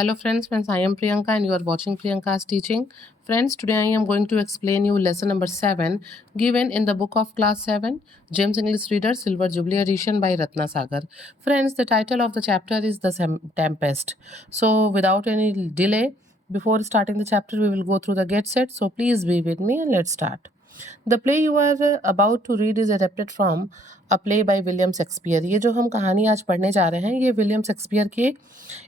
Hello friends, I am Priyanka and you are watching Priyanka's teaching. Friends, today I am going to explain you lesson number 7 given in the book of class 7, James English Reader Silver Jubilee edition by Ratna Sagar. Friends, the title of the chapter is The Tempest. So without any delay, before starting the chapter, we will go through the get set. So please be with me and let's start. The play you are about to read is adapted from a play by William Shakespeare. ये जो हम कहानी आज पढ़ने जा रहे हैं ये विलियम शेक्सपियर के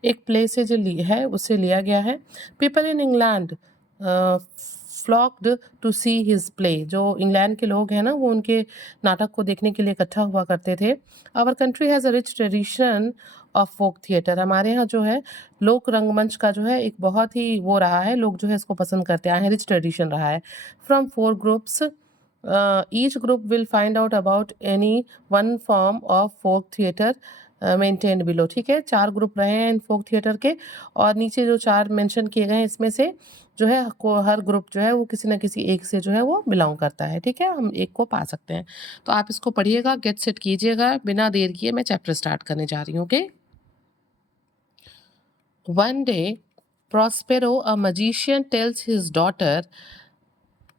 एक प्ले से जो ली है उससे लिया गया है. People in England flocked to see his play. जो इंग्लैंड के लोग हैं ना वो उनके नाटक को देखने के लिए इकट्ठा हुआ करते थे. Our country has a rich tradition of folk theatre. हमारे यहाँ जो है लोक रंगमंच का जो है एक बहुत ही वो रहा है, लोग जो है इसको पसंद करते आए हैं, रिच ट्रेडिशन रहा है. Form 4 groups, each group will find out about any one form of folk theatre mentioned below. ठीक है, 4 ग्रुप रहे हैं इन फोक थिएटर के और नीचे जो 4 मेंशन किए गए हैं इसमें से जो है हर ग्रुप जो है वो किसी न किसी एक से जो है वो बिलोंग करता है. ठीक है, हम एक को पा सकते हैं. तो आप इसको पढ़िएगा, गेट सेट कीजिएगा. बिना देर किए मैं चैप्टर स्टार्ट करने जा रही हूँ. Okay. One day, Prospero, a magician, tells his daughter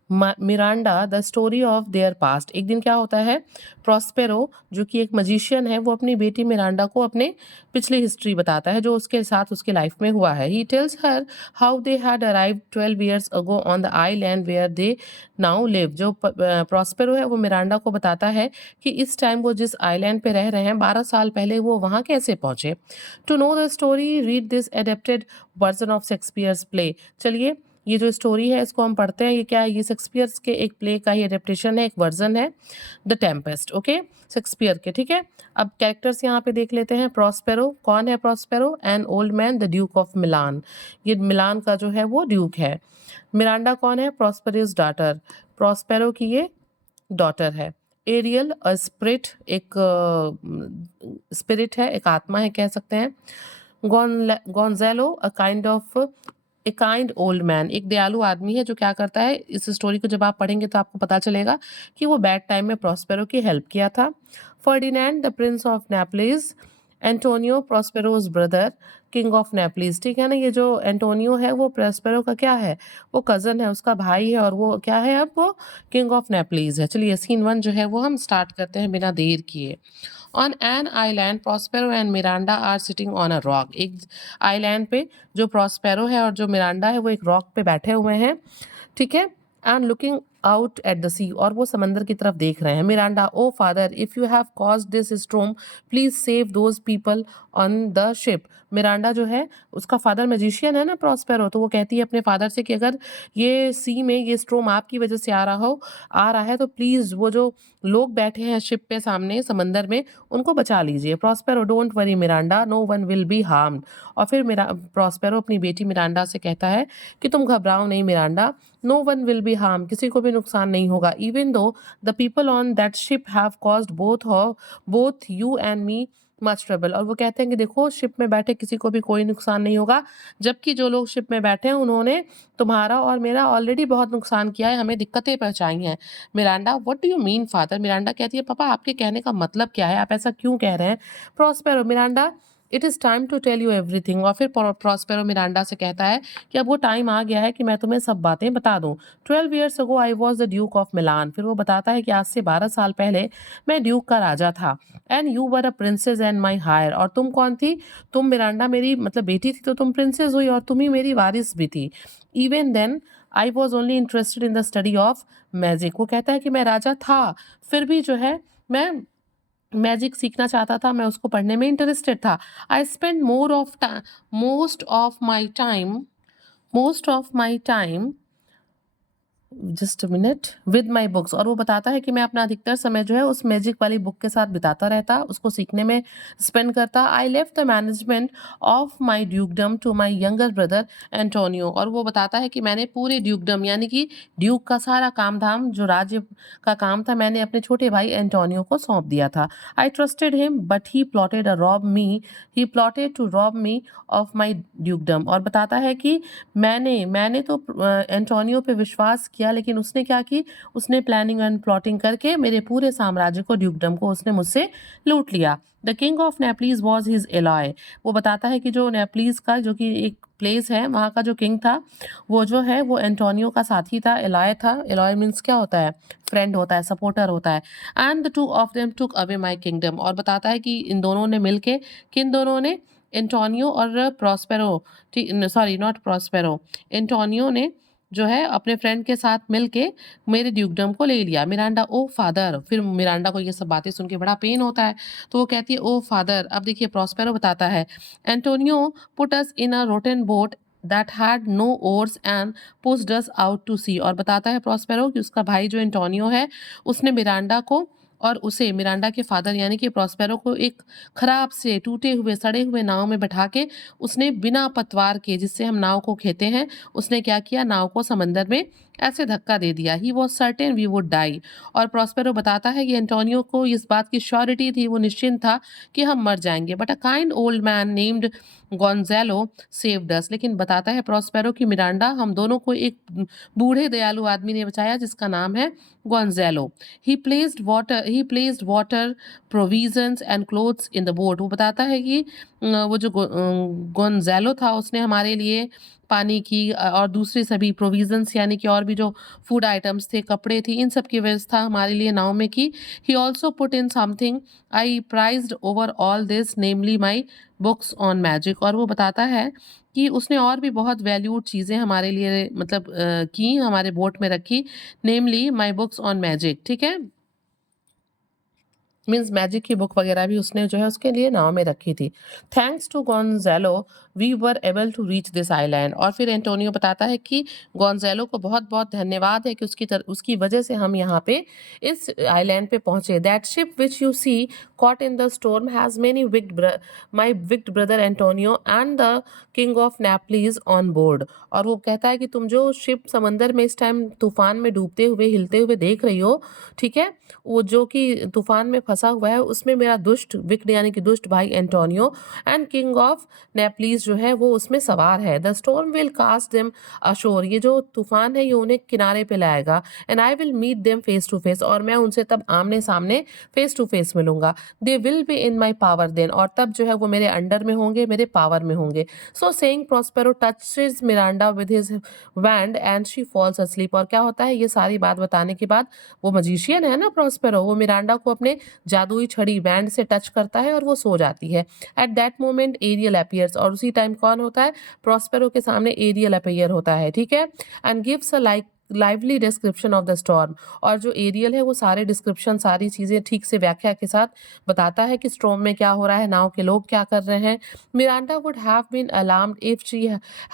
Miranda the story of their past. एक दिन क्या होता है, प्रॉस्पेरो जो कि एक मजिशियन है वो अपनी बेटी मिरांडा को अपने पिछली हिस्ट्री बताता है जो उसके साथ उसके लाइफ में हुआ है. He tells her how they had arrived 12 years ago on the island where they now live. जो प्रॉस्पेरो है वो मिरांडा को बताता है कि इस टाइम वो जिस आइलैंड पे रह रहे हैं 12 साल पहले वो वहाँ कैसे पहुँचे. To know the story read this adapted version of Shakespeare's play. चलिए ये जो स्टोरी है इसको हम पढ़ते हैं. ये क्या है, ये शेक्सपियर्स के एक प्ले का ही एडेप्टेशन है, एक वर्जन है, द टेम्पेस्ट. ओके, शेक्सपियर के. ठीक है, अब कैरेक्टर्स यहाँ पे देख लेते हैं. प्रॉस्पेरो, कौन है Prospero? An old man, the Duke of Milan. ये मिलान का जो है वो ड्यूक है. मिरांडा कौन है? प्रॉस्पेरोस डॉटर. प्रॉस्पेरो की ये डॉटर है. एरियल अ स्पिरिट, एक स्पिरिट है, एक आत्मा है कह सकते हैं. गोंजेलो अ काइंड ओल्ड मैन, एक दयालु आदमी है जो क्या करता है. इस स्टोरी को जब आप पढ़ेंगे तो आपको पता चलेगा कि वो बैड टाइम में प्रॉस्पेरो की हेल्प किया था. Ferdinand the prince of Naples. Antonio Prospero's brother, king of Naples. ठीक है ना, ये जो एंटोनियो है वो प्रॉस्पेरो का क्या है, वो कज़न है, उसका भाई है और वो क्या है, अब वो किंग ऑफ नेपलीज है. चलिए सीन 1 जो है वो हम स्टार्ट करते हैं बिना देर किए. On an island Prospero and Miranda are sitting on a rock. एक आइलैंड पे जो प्रॉस्पेरो है और जो मिरांडा है वो एक रॉक पे बैठे हुए हैं. ठीक है, and looking out at the sea, और वो समंदर की तरफ देख रहे हैं. Miranda, oh father, if you have caused this storm please save those people on the ship. Miranda जो है उसका फादर मैजिशियन है ना प्रॉस्पेरो, तो वो कहती है अपने फादर से कि अगर ये सी में ये स्टॉर्म आपकी वजह से आ रहा है तो प्लीज वो जो लोग बैठे हैं शिप पे सामने समंदर में उनको बचा लीजिए. Prospero, don't worry Miranda, no one will be harmed. और फिर प्रॉस्पेरो अपनी बेटी मिरांडा से कहता है कि तुम घबराओ नहीं Miranda, no one will be harm, किसी को भी नुकसान नहीं होगा. Even though the people on that ship have caused both you and me much trouble. और वो कहते हैं कि देखो शिप में बैठे किसी को भी कोई नुकसान नहीं होगा, जबकि जो लोग शिप में बैठे हैं उन्होंने तुम्हारा और मेरा ऑलरेडी बहुत नुकसान किया है, हमें दिक्कतें पहुंचाई हैं. Miranda, what do you mean father. Miranda कहती है पापा आपके कहने का मतलब क्या है, आप ऐसा क्यों कह रहे हैं. Prospero, Miranda it is time to tell you everything. और फिर प्रॉस्पेरो मिरांडा से कहता है कि अब वो टाइम आ गया है कि मैं तुम्हें सब बातें बता दूं. 12 years ago I was the Duke of Milan. फिर वो बताता है कि आज से 12 साल पहले मैं ड्यूक का राजा था. And you were a princess and my heir, और तुम कौन थी, तुम मिरांडा मेरी मतलब बेटी थी तो तुम प्रिंसेस हुई और तुम ही मेरी वारिस भी थी. Even then I was only interested in the study of magic. वो कहता है कि मैं राजा था फिर भी जो है मैं मैजिक सीखना चाहता था, मैं उसको पढ़ने में इंटरेस्टेड था. I spend most of my time just minute with my books. और वो बताता है कि मैं अपना अधिकतर समय जो है उस मैजिक वाली बुक के साथ बिताता रहता, उसको सीखने में स्पेंड करता. I left the management of my dukedom to my younger brother Antonio. और वो बताता है कि मैंने पूरे ड्यूकडम यानी कि ड्यूक का सारा काम धाम जो राज्य का काम था मैंने अपने छोटे भाई एंटोनियो को सौंप दिया था. I trusted him but he plotted to rob me of my dukedom. और बताता है कि मैंने तो एंटोनियो पे विश्वास किया किया, लेकिन उसने क्या की, उसने प्लानिंग एंड प्लॉटिंग करके मेरे पूरे साम्राज्य को, ड्यूकडम को उसने मुझसे लूट लिया। The king of Nepalese was his alloy. वो बताता है कि जो नेपलीज का, जो कि एक प्लेस है, वहाँ का जो किंग था, वो जो है वो एंटोनियो का साथी था, एलॉय था। एलॉय मीन्स क्या होता है? फ्रेंड होता है, सपोर्टर होता है। And the two of them took away my kingdom. और बताता है कि इन दोनों ने मिलके, किन दोनों ने? एंटोनियो और Prospero, sorry not Prospero, Antonio ने जो है अपने फ्रेंड के साथ मिलके मेरे ड्यूकडम को ले लिया। Miranda, oh father. फिर मिरांडा को ये सब बातें सुन के बड़ा पेन होता है, तो वो कहती है ओ फादर। अब देखिए प्रॉस्पेरो बताता है, Antonio put us in a rotten boat that had no oars and pushed us out to sea. और बताता है प्रॉस्पेरो कि उसका भाई जो एंटोनियो है, उसने मिरांडा को और उसे, मिरांडा के फादर यानी कि प्रॉस्पेरो को, एक खराब से, टूटे हुए, सड़े हुए नाव में बैठा के उसने बिना पतवार के, जिससे हम नाव को खेते हैं, उसने क्या किया, नाव को समंदर में ऐसे धक्का दे दिया। He was certain we would die. और प्रॉस्पेरो बताता है कि एंटोनियो को इस बात की श्योरिटी थी, वो निश्चिंत था कि हम मर जाएंगे। But a kind old man named Gonzalo saved us. लेकिन बताता है प्रॉस्पेरो कि मिरांडा, हम दोनों को एक बूढ़े दयालु आदमी ने बचाया, जिसका नाम है Gonzalo. He placed water, provisions and clothes in the boat. वो बताता है कि वो जो गोंजालो था, उसने हमारे लिए पानी की और दूसरी सभी प्रोविजंस यानी कि और भी जो फूड आइटम्स थे, कपड़े थी, इन सब की व्यवस्था हमारे लिए नाव में की। He also put in something I prized over all this, namely my books on magic. और वो बताता है कि उसने और भी बहुत वैल्यूड चीज़ें हमारे लिए, मतलब की, हमारे बोट में रखी, नेमली माई बुक्स ऑन मैजिक। ठीक है, मीन्स मैजिक की बुक वगैरह भी उसने जो है उसके लिए नाव में रखी थी। Thanks to Gonzalo we were able to reach this island. और फिर एंटोनियो बताता है कि गोंजालो को बहुत बहुत धन्यवाद है कि उसकी वजह से हम यहाँ पे इस आइलैंड पे पहुंचे। That ship which you see caught in the storm has many my wicked brother Antonio and the king of Naples on board. और वो कहता है कि तुम जो शिप समंदर में इस टाइम तूफान में डूबते हुए, हिलते हुए देख रही हो, ठीक है, वो जो कि तूफान में फंसा हुआ है, उसमें मेरा दुष्ट विक्ड यानी कि दुष्ट भाई Antonio and king of Naples जो है वो उसमें सवार है। The storm will cast them ashore. ये जो तूफान है ये उन्हें किनारे पे लाएगा। And I will meet them face to face. और मैं उनसे तब आमने सामने, फेस टू फेस मिलूंगा। They will be in my power then. और तब जो है वो मेरे अंडर में होंगे, मेरे पावर में होंगे। So saying Prospero touches Miranda with his wand and she falls asleep. और क्या होता है, ये सारी बात बताने के बाद, वो मजिशियन है ना प्रॉस्पेरो, वो मिरांडा को अपने जादुई छड़ी बैंड से टच करता है और वो सो जाती है। At that moment Ariel appears. और उसी टाइम कौन होता है, प्रॉस्पेरो के सामने एरियल अपीयर होता है, ठीक है। And gives a lively description of the storm. और जो एरियल है वो सारे डिस्क्रिप्शन, सारी चीज़ें ठीक से व्याख्या के साथ बताता है कि स्टॉर्म में क्या हो रहा है, नाव के लोग क्या कर रहे हैं। Miranda would have been alarmed if she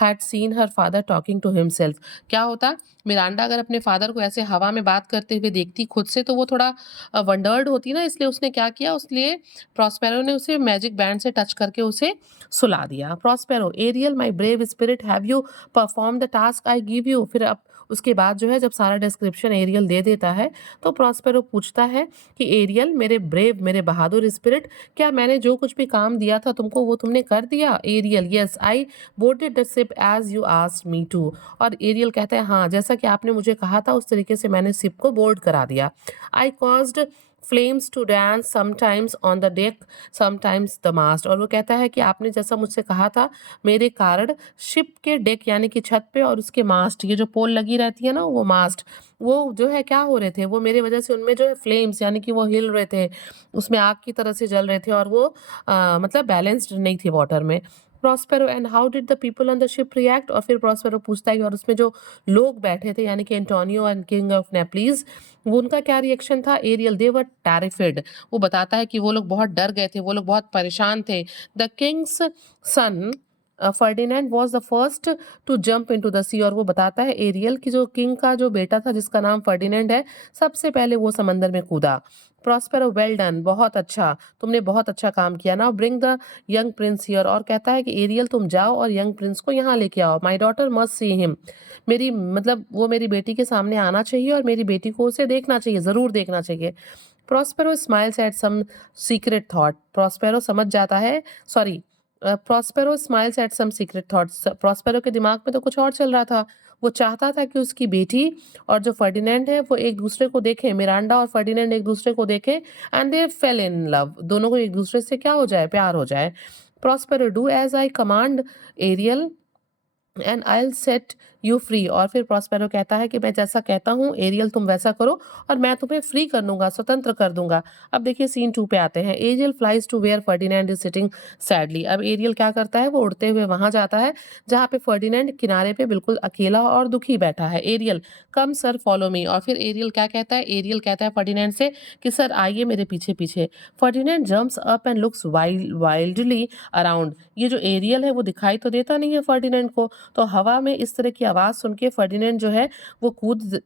had seen her father talking to himself. क्या होता, मिरांडा अगर अपने फादर को ऐसे हवा में बात करते हुए देखती खुद से, तो वो थोड़ा वंडर्ड होती ना, इसलिए उसने क्या किया, उसलिए प्रॉस्पेरो ने उसे मैजिक बैंड से टच करके उसे सुला दिया। Prospero, Ariel my brave spirit, have you perform the task I give you. फिर अब उसके बाद जो है जब सारा डिस्क्रिप्शन एरियल दे देता है, तो प्रॉस्पेरो पूछता है कि एरियल, मेरे ब्रेव, मेरे बहादुर स्पिरिट, क्या मैंने जो कुछ भी काम दिया था तुमको वो तुमने कर दिया। Ariel, yes I boarded the ship as you asked me to. और एरियल कहता है हाँ, जैसा कि आपने मुझे कहा था उस तरीके से मैंने शिप को बोर्ड करा दिया। I caused flames to dance sometimes on the deck sometimes the mast. और वो कहता है कि आपने जैसा मुझसे कहा था, मेरे कारण शिप के डेक यानी कि छत पे, और उसके मास्ट, ये जो पोल लगी रहती है ना, वो मास्ट, वो जो है क्या हो रहे थे, वो मेरे वजह से उनमें जो है फ्लेम्स यानी कि वो हिल रहे थे, उसमें आग की तरह से जल रहे थे, और वो मतलब बैलेंस्ड नहीं थी वाटर में। Prospero, and how did the people on the ship react. और फिर प्रॉस्पेरो पूछता है कि और उसमें जो लोग बैठे थे यानी कि Antonio and king of Nepalese, वो उनका क्या रिएक्शन था। एरियल, दे वर टेरिफिड। वो बताता है कि वो लोग बहुत डर गए थे, वो लोग बहुत परेशान थे। The king's son Ferdinand was the first to jump into the sea. और वो बताता है एरियल की जो किंग का जो बेटा था जिसका नाम फर्डिनेंड है, सबसे पहले वो समंदर में कूदा। प्रॉस्पेरो, वेल डन, बहुत अच्छा, तुमने बहुत अच्छा काम किया। Now bring the young Prince here. और कहता है कि एरियल तुम जाओ और यंग प्रिंस को यहाँ लेके आओ। My daughter must see him. मेरी मतलब वो मेरी बेटी के सामने आना चाहिए और मेरी बेटी को उसे देखना चाहिए, ज़रूर देखना चाहिए। Prospero smiles at some secret thought. Prospero समझ जाता है, sorry, Prospero smiles at some secret thoughts. Prospero के दिमाग में तो कुछ और चल रहा था। वो चाहता था कि उसकी बेटी और जो फर्डिनेंड है वो एक दूसरे को देखें, मिरांडा और फर्डिनेंड एक दूसरे को देखें and they fail in love. दोनों को एक दूसरे से क्या हो जाए, प्यार हो जाए। Prospero, do as I command Ariel and I will set you free. और फिर प्रॉस्पेरो कहता है कि मैं जैसा कहता हूँ एरियल तुम वैसा करो और मैं तुम्हें फ्री कर दूंगा, स्वतंत्र कर दूंगा। अब देखिए सीन 2 पे आते हैं। Ariel flies to where Ferdinand is sitting sadly. अब एरियल क्या करता है, वो उड़ते हुए वहां जाता है जहाँ पे फर्डिनेंड किनारे पे बिल्कुल अकेला और दुखी बैठा है। एरियल, कम सर फॉलो मी। और फिर एरियल क्या कहता है, एरियल कहता है फर्डिनेंड से कि सर आइए मेरे पीछे पीछे। Ferdinand jumps up and looks wildly around. ये जो एरियल है वो दिखाई तो देता नहीं है फर्डिनेंड को, तो हवा में इस तरह की आवाज़ सुन के फर्डिनेंड जो है वो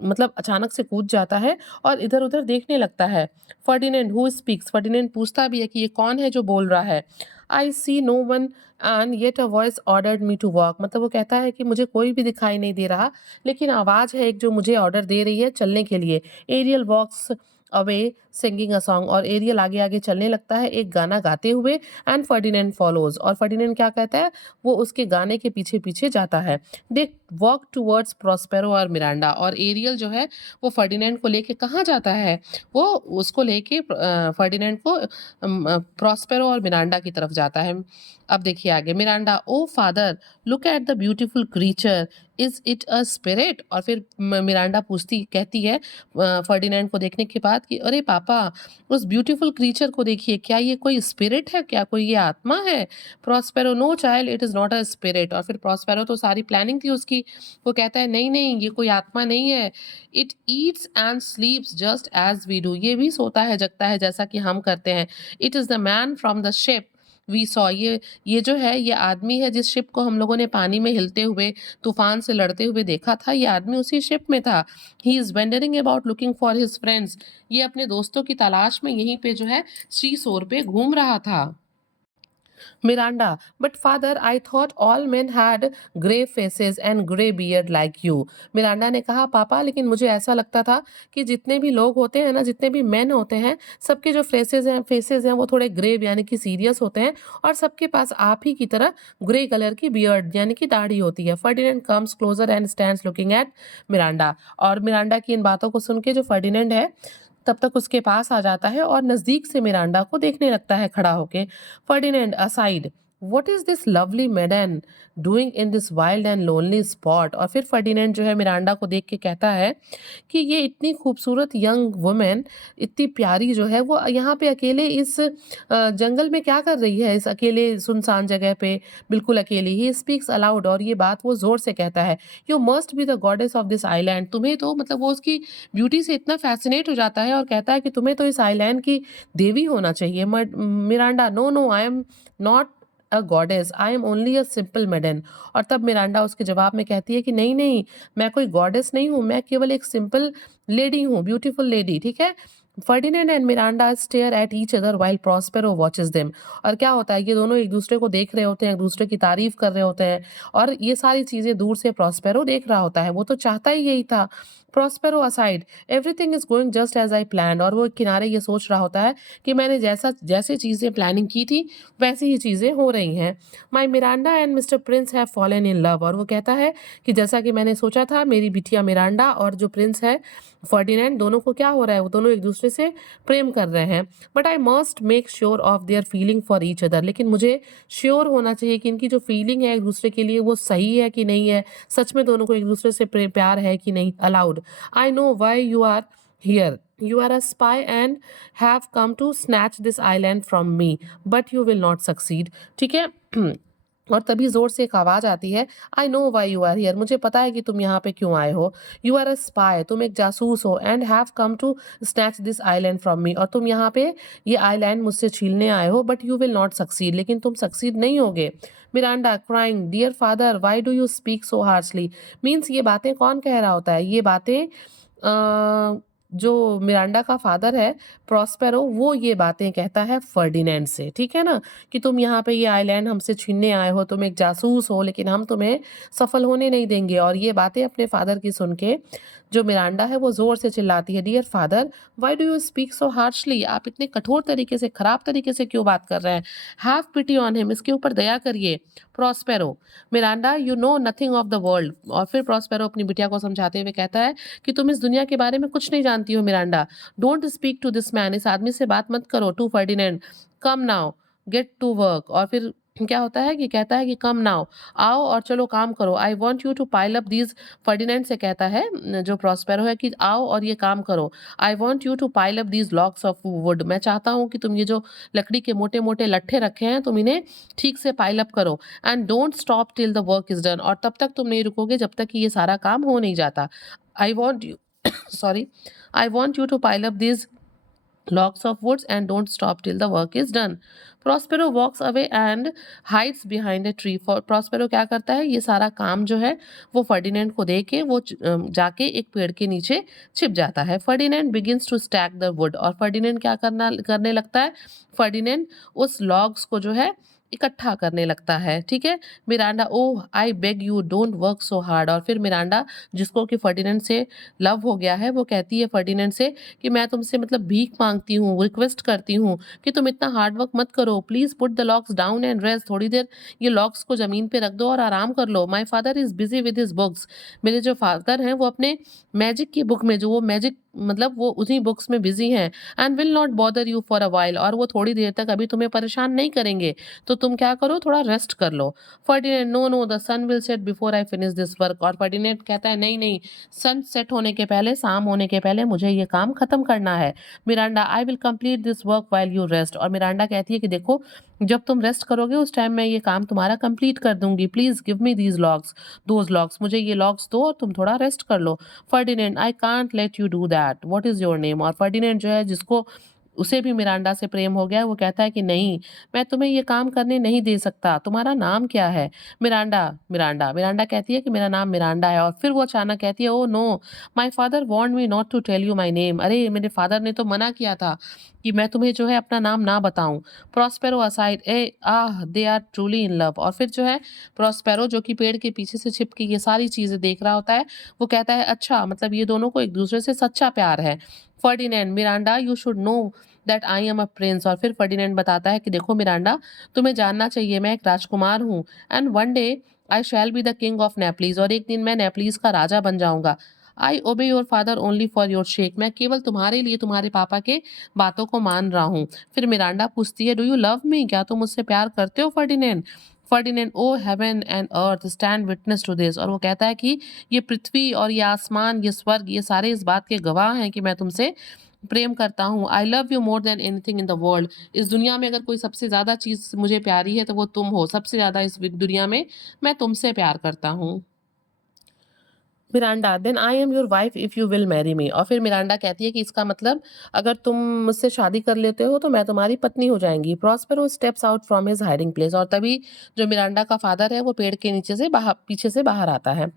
मतलब अचानक से कूद जाता है और इधर-उधर देखने लगता है। Ferdinand, who speaks? फर्डिनेंड पूछता भी है कि ये कौन है जो बोल रहा है? I see no one and yet a voice ordered me to walk. मतलब वो कहता है कि मुझे कोई भी दिखाई नहीं दे रहा, लेकिन आवाज़ है एक जो मुझे ऑर्डर दे रही है चलने के लिए। Ariel walks away singing a song. और एरियल आगे-आगे चलने लगता है एक गाना गाते हुए एंड फर्डिनेंड फॉलोज़। और फर्डिनेंड क्या कहता है, वो उसके गाने के पीछे-पीछे जाता है। दे वॉक टुवर्ड्स प्रॉस्पेरो और मिरांडा। और एरियल जो है वो फर्डिनेंड को लेके कहाँ जाता है, वो उसको लेके फर्डिनेंड को प्रॉस्पेरो और मिरांडा की तरफ जाता है। अब देखिए आगे, Miranda, oh father look at the beautiful creature, is it a spirit? और फिर मिरांडा पूछती कहती है फर्डिनेंड को देखने के बाद कि अरे पापा, उस ब्यूटीफुल क्रीचर को देखिए, क्या ये कोई स्पिरिट है, क्या कोई ये आत्मा है? Prospero, no child, it is not a spirit. और फिर प्रॉस्पेरो तो सारी प्लानिंग थी उसकी, वो कहता है नहीं नहीं ये कोई आत्मा नहीं है। It eats and sleeps just as we do. ये भी सोता है जगता है जैसा कि हम करते हैं। It is the man from the ship we saw. ये जो है ये आदमी है जिस शिप को हम लोगों ने पानी में हिलते हुए तूफान से लड़ते हुए देखा था, ये आदमी उसी शिप में था। He is wandering about looking for his friends. ये अपने दोस्तों की तलाश में यहीं पे जो है सी शोर पे घूम रहा था। Miranda, but father I thought all main had grey faces and grey beard like you. Miranda ने कहा पापा, लेकिन मुझे ऐसा लगता था कि जितने भी लोग होते हैं ना, जितने भी मेन होते हैं, सबके जो फेसेस हैं वो थोड़े ग्रे यानी कि सीरियस होते हैं और सबके पास आप ही की तरह ग्रे कलर की बियर्ड यानी कि दाढ़ी होती है। Ferdinand comes closer and stands looking at Miranda. और मिरांडा की इन बातों को सुन के जो फर्डिनेंड है तब तक उसके पास आ जाता है और नजदीक से मिरांडा को देखने लगता है खड़ा होके। Ferdinand aside, what is this lovely मैडन doing in this wild and lonely spot. और फिर फर्डिनेंड जो है मिरांडा को देख के कहता है कि ये इतनी खूबसूरत यंग वुमेन, इतनी प्यारी जो है वो यहाँ पे अकेले इस जंगल में क्या कर रही है, इस अकेले सुनसान जगह पे बिल्कुल अकेली। He speaks allowed. और ये बात वो जोर से कहता है, you must be the goddess of this island. तुम्हें तो मतलब वो उसकी ब्यूटी से इतना फैसिनेट हो जाता है और कहता है कि तुम्हें तो इस आइलैंड की देवी होना चाहिए। Miranda, no no, I am not a goddess, I am only a simple maiden. और तब मिरांडा उसके जवाब में कहती है कि नहीं नहीं, मैं कोई गॉडेस नहीं हूँ, मैं केवल एक सिंपल लेडी हूँ, ब्यूटीफुल लेडी, ठीक है। Ferdinand and Miranda stare at each other while Prospero watches them. और क्या होता है, ये दोनों एक दूसरे को देख रहे होते हैं, एक दूसरे की तारीफ कर रहे होते हैं और ये सारी चीजें दूर से प्रॉस्पेरो देख रहा होता है। वो तो चाहता ही यही था। Prospero aside, everything is going just as I planned. और वो किनारे ये सोच रहा होता है कि मैंने जैसे चीजें प्लानिंग की थी वैसी ही चीजें हो रही हैं। My Miranda and mister prince have fallen in love. और वो कहता है कि जैसा कि मैंने सोचा था, मेरी बिटिया मिरांडा और जो प्रिंस है फर्डिनेंड, दोनों को क्या हो रहा है, वो दोनों एक दूसरे से प्रेम कर रहे हैं। But I must make sure of their feeling for each other. लेकिन मुझे श्योर होना चाहिए कि इनकी जो फीलिंग है एक दूसरे के लिए वो सही है कि नहीं है, सच में दोनों को एक दूसरे से प्यार है कि नहीं। Aloud, I know why you are here, you are a spy and have come to snatch this island from me, but you will not succeed। ठीक है। और तभी जोर से एक आवाज आती है, I know why you are here. मुझे पता है कि तुम यहाँ पे क्यों आए हो। यू आर अ स्पाई, तुम एक जासूस हो। And have come to snatch this island from me, और तुम यहाँ पे ये आइलैंड मुझसे छीनने आए हो। But you will not succeed, लेकिन तुम सक्सीड नहीं होगे। Miranda crying, dear father why do you speak so harshly. Means ये बातें कौन कह रहा होता है, ये बातें जो मिरांडा का फादर है प्रॉस्पेरो, वो ये बातें कहता है फर्डिनेंड से, ठीक है ना, कि तुम यहाँ पे ये आइलैंड हमसे छीनने आए हो, तुम एक जासूस हो, लेकिन हम तुम्हें सफल होने नहीं देंगे। और ये बातें अपने फादर की सुन के जो मिरांडा है वो ज़ोर से चिल्लाती है, dear father, why do you speak so harshly? आप इतने कठोर तरीके से, खराब तरीके से क्यों बात कर रहे हैं? हैव पिटी ऑन हिम, इसके ऊपर दया करिए। Prospero, Miranda you know nothing of the world. और फिर प्रॉस्पेरो अपनी बिटिया को समझाते हुए कहता है कि तुम इस दुनिया के बारे में कुछ नहीं जानती हो Miranda. Don't speak to this man, इस आदमी से बात मत करो। To Ferdinand, come now, get to work. और फिर क्या होता है कि कहता है कि कम नाउ, आओ और चलो काम करो। I want you to pile up these, Ferdinand से कहता है जो प्रॉस्पेरो है कि आओ और ये काम करो। I want you to pile up these logs of wood, मैं चाहता हूँ कि तुम ये जो लकड़ी के मोटे मोटे लट्ठे रखे हैं तुम इन्हें ठीक से पाइल अप करो। And don't stop till the work is done, और तब तक तुम नहीं रुकोगे जब तक कि ये सारा काम हो नहीं जाता। आई want you sorry, I want you to pile up these logs of woods and don't stop till the work is done. Prospero walks away and hides behind a tree. For Prospero क्या करता है, ये सारा काम जो है वो Ferdinand को दे के वो जाके एक पेड़ के नीचे छिप जाता है। Ferdinand begins to stack the wood, और फर्डिनेंड क्या करने लगता है, फर्डिनेंड उस लॉग्स को जो है इकट्ठा करने लगता है। ठीक है। Miranda, oh I beg you don't work so hard. और फिर मिरांडा, जिसको कि फर्डिनेंड से लव हो गया है, वो कहती है फर्डिनेंड से कि मैं तुमसे मतलब भीख मांगती हूँ, रिक्वेस्ट करती हूँ कि तुम इतना हार्ड वर्क मत करो। Please put the locks down and rest, थोड़ी देर ये लॉक्स को जमीन पे रख दो और आराम कर लो। My father is busy with his books, मेरे जो फादर हैं वो अपने मैजिक की बुक में, जो वो मैजिक मतलब वो उन्हीं बुक्स में बिजी हैं। And will not bother you for a while, और वो थोड़ी देर तक अभी तुम्हें परेशान नहीं करेंगे, तो तुम क्या करो, थोड़ा रेस्ट कर लो। Ferdinand, no no, the sun will set before I finish this work. और फर्डिनेंड कहता है नहीं नहीं, सन सेट होने के पहले, शाम होने के पहले मुझे ये काम खत्म करना है। Miranda, I will complete this work while you rest. और मिरांडा कहती है कि देखो, जब तुम रेस्ट करोगे उस टाइम मैं ये काम तुम्हारा कंप्लीट कर दूंगी। Please give me these logs, those logs, मुझे ये लॉग्स दो और तुम थोड़ा रेस्ट कर लो। Ferdinand, I can't let you do that, what is your name. और फर्डिनेंड जो है, जिसको उसे भी मिरांडा से प्रेम हो गया है, वो कहता है कि नहीं, मैं तुम्हें ये काम करने नहीं दे सकता। तुम्हारा नाम क्या है? मिरांडा, मिरांडा, मिरांडा कहती है कि मेरा नाम मिरांडा है। और फिर वो अचानक कहती है, oh no, my father warned me not to tell you my name. अरे, मेरे फादर ने तो मना किया था कि मैं तुम्हें जो है अपना नाम ना बताऊं। Prospero aside, ah ah, they are truly in love. और फिर जो है प्रॉस्पेरो, जो कि पेड़ के पीछे से छिप के ये सारी चीजें देख रहा होता है, वो कहता है अच्छा, मतलब ये दोनों को एक दूसरे से सच्चा प्यार है। Ferdinand, Miranda you should know that I am a prince. और फिर फर्डिनेंड बताता है कि देखो मिरांडा, तुम्हें जानना चाहिए मैं एक राजकुमार हूँ। And one day I shall be the king of Naples, और एक दिन मैं नेपलीज का राजा बन जाऊंगा। I obey your father only for your sake, मैं केवल तुम्हारे लिए, तुम्हारे पापा के बातों को मान रहा हूँ। फिर मिरांडा पूछती है, डू यू लव मी, क्या तुम मुझसे प्यार करते हो Ferdinand? Ferdinand, oh heaven and earth stand witness to this. और वो कहता है कि ये पृथ्वी और ये आसमान, ये स्वर्ग, ये सारे इस बात के गवाह हैं कि मैं तुमसे प्रेम करता हूँ। I love you more than anything in the world, इस दुनिया में अगर कोई सबसे ज़्यादा चीज़ मुझे प्यारी है तो वो तुम हो। सबसे ज़्यादा इस दुनिया में मैं तुमसे प्यार करता हूँ। Miranda, then I am your wife if you will marry me. और फिर मिरांडा कहती है कि इसका मतलब अगर तुम मुझसे शादी कर लेते हो तो मैं तुम्हारी पत्नी हो जाएंगी। Prospero steps out from his hiding place, और तभी जो मिरांडा का फादर है वो पेड़ के नीचे से बाहर, पीछे से बाहर आता है।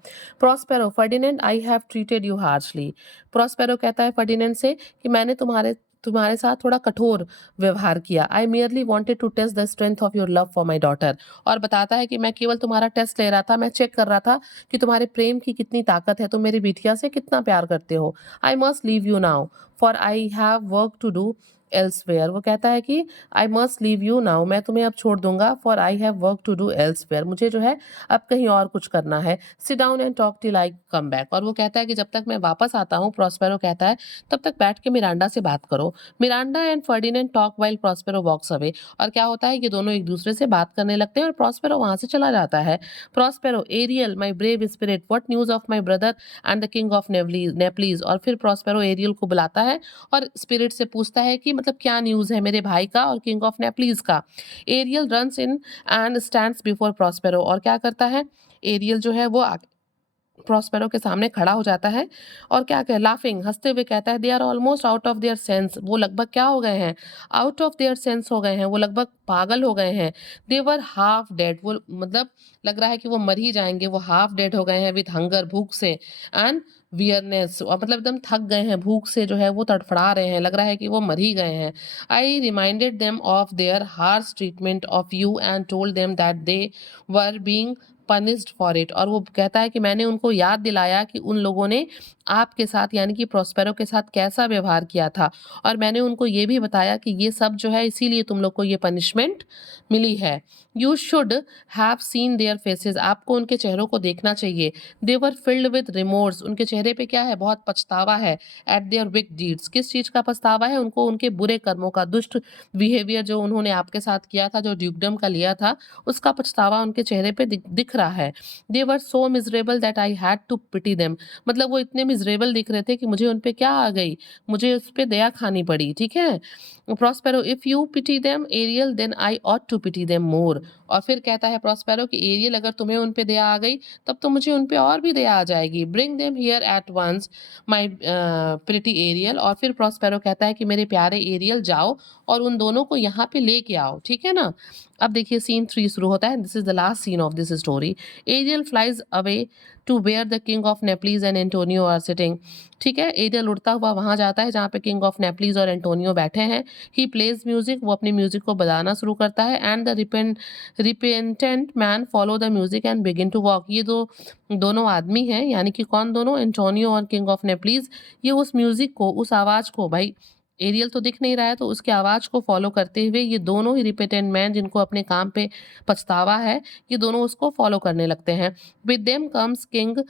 Prospero, Ferdinand I have treated you harshly. Prospero कहता है फर्डिनेंड से कि मैंने तुम्हारे तुम्हारे साथ थोड़ा कठोर व्यवहार किया। I merely wanted to test the strength of your love for my daughter. और बताता है कि मैं केवल तुम्हारा टेस्ट ले रहा था, मैं चेक कर रहा था कि तुम्हारे प्रेम की कितनी ताकत है, तुम मेरी बिटिया से कितना प्यार करते हो। I must leave you now for I have work to do elsewhere. वो कहता है कि I must leave you now, मैं तुम्हें अब छोड़ दूंगा, for I have work to do elsewhere, मुझे जो है अब कहीं और कुछ करना है। Sit down and talk till I come back. और वो कहता है कि जब तक मैं वापस आता हूँ, प्रॉस्पेरो कहता है, तब तक बैठ के मिरांडा से बात करो। Miranda and Ferdinand talk while Prospero walks away. और क्या होता है, ये दोनों एक दूसरे से बात करने लगते हैं और प्रॉस्पेरो वहां से चला जाता है। Prospero, Ariel my brave spirit, what news of my brother and the king of Naples. और फिर प्रॉस्पेरो एरियल को बुलाता है और स्पिरिट से पूछता है कि मतलब क्या न्यूज है मेरे भाई का और किंग ऑफ नेपलीज का। Ariel runs in and stands before Prospero. और क्या करता है, एरियल जो है वो प्रॉस्पेरो के सामने खड़ा हो जाता है और क्या कह लाफिंग, हंसते हुए कहता है, they are almost out of their sense. वो लगभग क्या हो गए हैं, आउट ऑफ देयर सेंस हो गए हैं, वो लगभग पागल हो गए हैं। दे वर हाफ डेड, वो मतलब लग रहा है कि वो मर ही जाएंगे। वो हाफ डेड हो गए हैं विद हंगर, भूख से, एंड वियरनेस, और मतलब एकदम थक गए हैं, भूख से जो है वो तड़फड़ा रहे हैं, लग रहा है कि वो मर ही गए हैं। I reminded them of their harsh treatment of you and told them that they were being punished for it. और वो कहता है कि मैंने उनको याद दिलाया कि उन लोगों ने आपके साथ यानी कि प्रॉस्पेरो के साथ कैसा व्यवहार किया था। और मैंने उनको ये भी बताया कि ये सब जो है इसीलिए तुम लोग को ये पनिशमेंट मिली है। You should have seen their faces, आपको उनके चेहरों को देखना चाहिए। दे वर फिल्ड विद रिमोर्स, उनके चेहरे पे क्या है, बहुत पछतावा है। एट देयर विक डीड्स, किस चीज़ का पछतावा है, उनको उनके बुरे कर्मों का, दुष्ट बिहेवियर जो उन्होंने आपके साथ किया था, जो ड्यूकडम का लिया था, उसका पछतावा उनके चेहरे पे दिख रहा है। They were so miserable that I had to pity them, मतलब वो इतने मिजरेबल दिख रहे थे कि मुझे उन पे क्या आ गई, मुझे उस पे दया खानी पड़ी, ठीक है। Prospero, if you pity them Ariel then I ought to pity them more, और फिर कहता है प्रॉस्पेरो कि एरियल अगर तुम्हें उन पे दया आ गई तब तो मुझे उन पे और भी दया आ जाएगी। Bring them here at once my pretty Ariel, और फिर प्रॉस्पेरो कहता है कि मेरे प्यारे एरियल जाओ और उन दोनों को यहाँ पे लेके आओ, ठीक है ना। अब देखिए सीन 3 शुरू होता है। This is the last scene of this story. Ariel flies away to where the king of Naples and Antonio are sitting, ठीक है। एरियल उड़ता हुआ वहां जाता है जहाँ पे किंग ऑफ नेपलीज और एंटोनियो बैठे हैं। ही प्लेज म्यूजिक, वो अपनी म्यूजिक को बजाना शुरू करता है। And the repentant man follow the music and begin to walk, ये दोनों आदमी हैं, यानी कि कौन दोनों, एंटोनियो और किंग ऑफ नेपलीज, ये उस म्यूजिक को, उस आवाज को, भाई एरियल तो दिख नहीं रहा है तो उसकी आवाज को फॉलो करते हुए ये दोनों ही रिपेटेंट मैन जिनको अपने काम पे पछतावा है, ये दोनों उसको फॉलो करने लगते हैं। With them comes king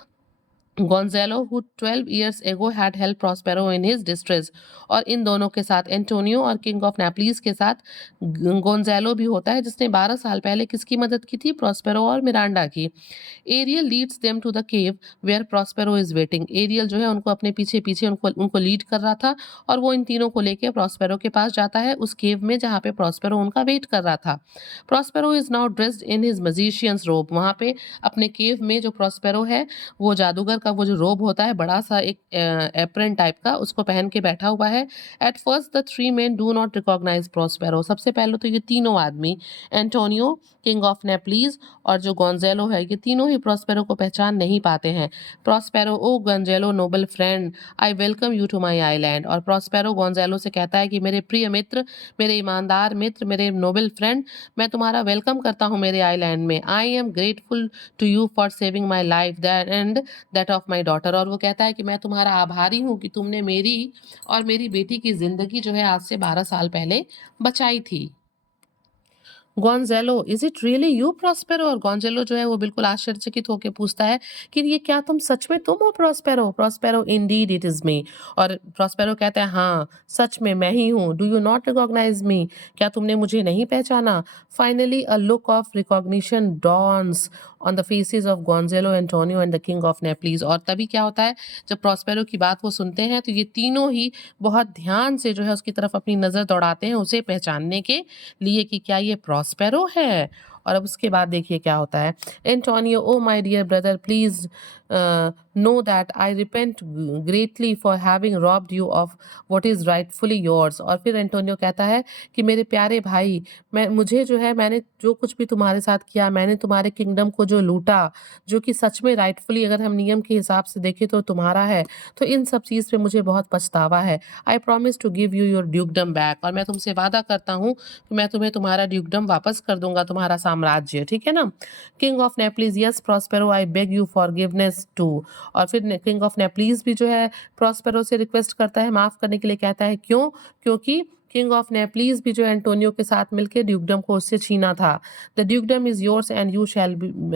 Gonzalo who 12 years ago had helped Prospero in his distress, और इन दोनों के साथ एंटोनियो और किंग ऑफ नेपलीज के साथ गोंज़ालो भी होता है जिसने 12 साल पहले किसकी मदद की थी, प्रॉस्पेरो और मिरांडा की। Ariel leads them to the cave where Prospero is waiting, Ariel जो है उनको अपने पीछे पीछे उनको उनको लीड कर रहा था और वो इन तीनों को लेके प्रॉस्पेरो के पास जाता है, उस केव में जहाँ पे प्रॉस्पेरो उनका वेट कर रहा था। Prospero is now dressed in his magician's robe, वहाँ पे अपने केव में जो प्रॉस्पेरो है वो जादूगर का वो जो रोब होता है, बड़ा सा एक एप्रन टाइप का, उसको पहन के बैठा हुआ है। At first the three men do not recognise Prospero, सबसे पहले तो ये तीनों आदमी, एंटोनियो, किंग ऑफ नेपलीज और जो गोंज़ेलो है, ये तीनों ही प्रॉस्पेरो को पहचान नहीं पाते हैं। Prospero, oh Gonzalo noble friend, I welcome you to my island, और प्रॉस्पेरो गोंज़ेलो से कहता है कि मेरे प्रिय मित्र, मेरे ईमानदार मित्र, मेरे नोबल फ्रेंड, मैं तुम्हारा वेलकम करता हूँ मेरे आइलैंड में। I am grateful to you for saving my life that and that of my daughter, और वो कहता है कि मैं तुम्हारा आभारी हूँ कि तुमने मेरी और मेरी बेटी की जिंदगी जो है आज से 12 साल पहले बचाई थी। Gonzalo, is it really you Prospero, और गोंज़ेलो जो है वो बिल्कुल आश्चर्यचकित होकर पूछता है कि ये क्या तुम सच में तुम हो Prospero. Prospero, Indeed it is me, और प्रॉस्पेरो कहता है हाँ सच में मैं ही हूँ। Do you not recognise me, क्या तुमने मुझे नहीं पहचाना। Finally a look of recognition dawns on the faces of Gonzalo, Antonio and the king of Naples, और तभी क्या होता है, जब प्रॉस्पेरो की बात वो सुनते हैं तो ये तीनों ही बहुत ध्यान से जो है उसकी तरफ अपनी नजर दौड़ाते हैं उसे पहचानने के लिए कि क्या ये प्रॉस्पेरो है। और अब उसके बाद देखिए क्या होता है। Antonio, oh my dear brother please know that I repent greatly for having robbed you of what is rightfully yours, और फिर एंटोनियो कहता है कि मेरे प्यारे भाई, मैं मुझे जो है मैंने जो कुछ भी तुम्हारे साथ किया, मैंने तुम्हारे किंगडम को जो लूटा, जो कि सच में राइटफुली अगर हम नियम के हिसाब से देखें तो तुम्हारा है, तो इन सब चीज़ पे मुझे बहुत पछतावा है। I promise to give you your dukedom back, और मैं तुमसे वादा करता हूँ कि मैं तुम्हें तुम्हारा ड्यूकडम वापस कर दूंगा, तुम्हारा साम्राज्य, ठीक है ना। King of Naples, yes Prospero I beg you forgiveness too, और फिर किंग ऑफ नेपलीज भी जो है प्रॉस्पेरो से रिक्वेस्ट करता है माफ करने के लिए, कहता है क्यों, क्योंकि किंग ऑफ नेपलीज भी जो एंटोनियो के साथ मिलकर ड्यूकडम को उससे छीना था। The ड्यूकडम is yours and you shall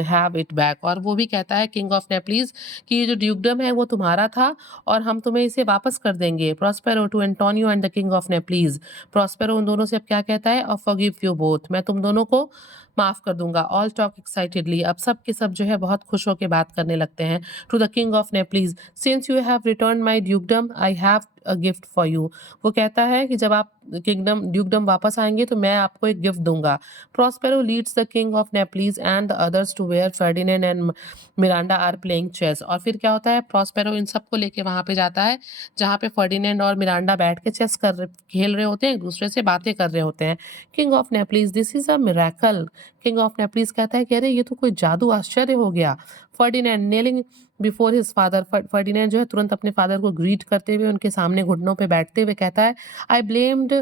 have it back, और वो भी कहता है किंग ऑफ नेपलीज कि ये जो ड्यूकडम है वो तुम्हारा था और हम तुम्हें इसे वापस कर देंगे। Prospero to Antonio and the king of Naples, Prospero उन दोनों से अब क्या कहता है, और फॉरगिव यू बोथ, मैं तुम दोनों को माफ कर दूंगा। ऑल टॉक एक्साइटेडली, अब सब के सब जो है बहुत खुश होकर बात करने लगते हैं। To the king of Naples, since you have return my dukedom I have a gift for you, वो कहता है कि जब आप किंगडम ड्यूकडम वापस आएंगे तो मैं आपको एक गिफ्ट दूंगा। Prospero leads the king of Naples and the others to where Ferdinand and Miranda are playing chess, और फिर क्या होता है, प्रॉस्पेरो इन सबको लेके वहां पे जाता है जहाँ पे फर्डिनेंड और मिरांडा बैठ के खेल रहे होते हैं, एक दूसरे से बातें कर रहे होते हैं। King of Nepalese, this is a miracle, king of Naples कहता है कि अरे ये तो कोई जादू आश्चर्य हो गया। Ferdinand nailing before his father, Ferdinand जो है तुरंत अपने फादर को ग्रीट करते हुए उनके सामने घुटनों पे बैठते हुए कहता है, I blamed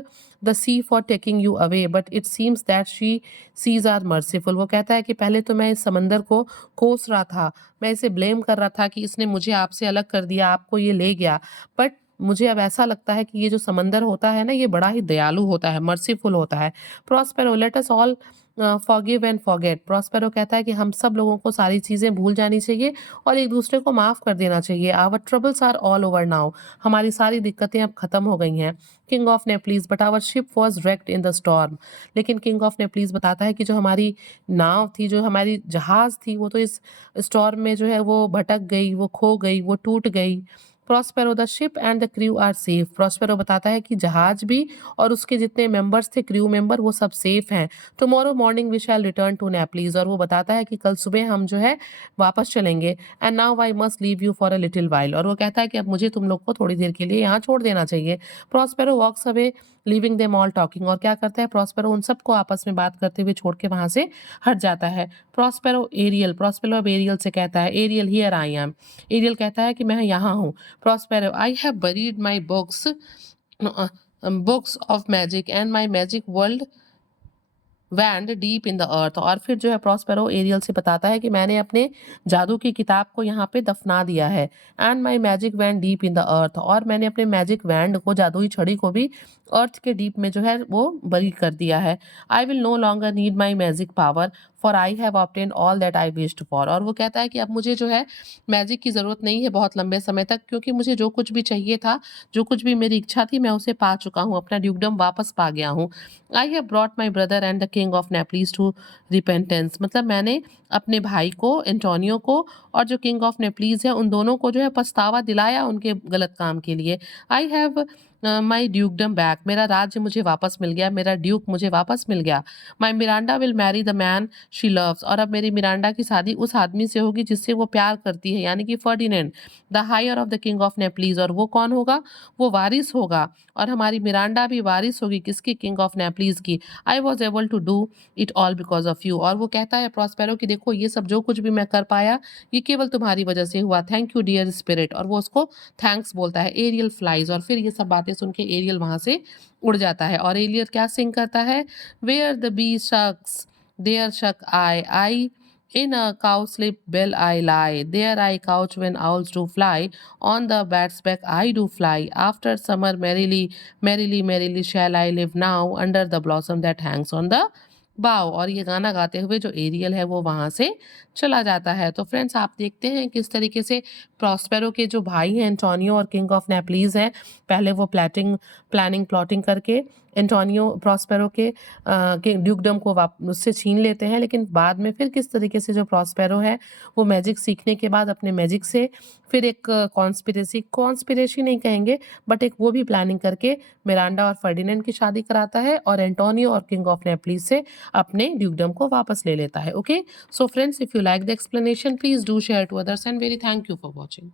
the sea for taking you away but it seems that she sees are merciful. वो कहता है कि पहले तो मैं इस समंदर को कोस रहा था, मैं इसे ब्लेम कर रहा था कि इसने मुझे आपसे अलग कर दिया, आपको ये ले गया, बट मुझे अब ऐसा लगता है कि ये जो समंदर होता है ना, ये बड़ा ही दयालु होता है, मर्सीफुल होता है। Prospero let us all forgive and forget. Prospero कहता है कि हम सब लोगों को सारी चीज़ें भूल जानी चाहिए और एक दूसरे को माफ़ कर देना चाहिए। Our troubles are all over now. हमारी सारी दिक्कतें अब खत्म हो गई हैं। King of Naples but our ship was wrecked in the storm. लेकिन किंग ऑफ नेपल्स बताता है कि जो हमारी नाव थी, जो हमारी जहाज़ थी, वो तो इस स्टॉर्म में जो है वो भटक गई, वो खो गई, वो टूट गई। Prospero the ship and the crew are safe. Prospero बताता है कि जहाज भी और उसके जितने मेंबर्स थे, क्रू मेंबर, वो सब सेफ हैं। Tomorrow morning we shall return to Naples. और वो बताता है कि कल सुबह हम जो है वापस चलेंगे। And now I must leave you for a little while. और वो कहता है कि अब मुझे तुम लोग को थोड़ी देर के लिए यहाँ छोड़ देना चाहिए। Prospero walks away leaving them all talking. और क्या करता है प्रॉस्पेरो, उन सबको आपस में बात करते हुए छोड़ के वहां से हट जाता है। प्रॉस्पेरो अब एरियल से कहता है, Ariel here I am. Ariel कहता है कि मैं यहाँ हूँ। Prospero, I have buried my books of magic and my magic world wand deep in the earth. और फिर जो है प्रॉस्पेरो एरियल से बताता है कि मैंने अपने जादू की किताब को यहाँ पे दफना दिया है। And my magic wand deep in the earth. और मैंने अपने मैजिक वैंड को, जादुई छड़ी को भी अर्थ के डीप में जो है वो बरी कर दिया है। I will no longer need my magic power for I have obtained all that I wished for. और वो कहता है कि अब मुझे जो है मैजिक की ज़रूरत नहीं है बहुत लंबे समय तक, क्योंकि मुझे जो कुछ भी चाहिए था, जो कुछ भी मेरी इच्छा थी, मैं उसे पा चुका हूँ, अपना ड्यूकडम वापस पा गया हूँ। I have brought my brother and the king of Naples to repentance. मतलब मैंने अपने भाई को, एंटोनियो को, और जो किंग ऑफ नेपल्स है, उन दोनों को जो है पछतावा दिलाया उनके गलत काम के लिए। I have my ड्यूकडम back. मेरा राज्य मुझे वापस मिल गया, मेरा ड्यूक मुझे वापस मिल गया। My Miranda will marry the man she loves. और अब मेरी मिरांडा की शादी उस आदमी से होगी जिससे वो प्यार करती है, यानी कि Ferdinand, the heir of the king of Naples. और वो कौन होगा? वो वारिस होगा। और हमारी मिरांडा भी वारिस होगी किसकी? किंग ऑफ नेपल्स की। I was able to do it all because of you. और वो कहता है प्रॉस्पेरो कि देखो, ये सब जो कुछ भी मैं कर पाया, ये केवल तुम्हारी वजह से हुआ। Thank you dear spirit. और वो उसको थैंक्स बोलता है। Ariel flies. और फिर ये सब बातें सुन के एरियल वहां से उड़ जाता है। और एरियल क्या सिंग करता है? Where the bee sucks there suck I in a cowslip bell I lie, there I couch when owls do fly, on the bat's back I do fly, after summer merrily, merrily, merrily shall I live now, under the blossom that hangs on the bough। और ये गाना गाते हुए जो aerial है वो वहां से चला जाता है। तो फ्रेंड्स, आप देखते हैं किस तरीके से प्रॉस्पेरो के जो भाई हैं एंटोनियो और किंग ऑफ नेपल्स हैं, पहले वो प्लानिंग प्लॉटिंग करके एंटोनियो प्रॉस्पेरो के ड्यूकडम को उससे छीन लेते हैं। लेकिन बाद में फिर किस तरीके से जो प्रॉस्पेरो है वो मैजिक सीखने के बाद अपने मैजिक से फिर एक कॉन्स्पिरेसी नहीं कहेंगे, बट एक वो भी प्लानिंग करके मिरांडा और फर्डिनेंड की शादी कराता है और एंटोनियो और किंग ऑफ नेपल्स से अपने ड्यूकडम को वापस ले लेता है। Okay, so friends, if you like the explanation, please do share to others, and very thank you for watching.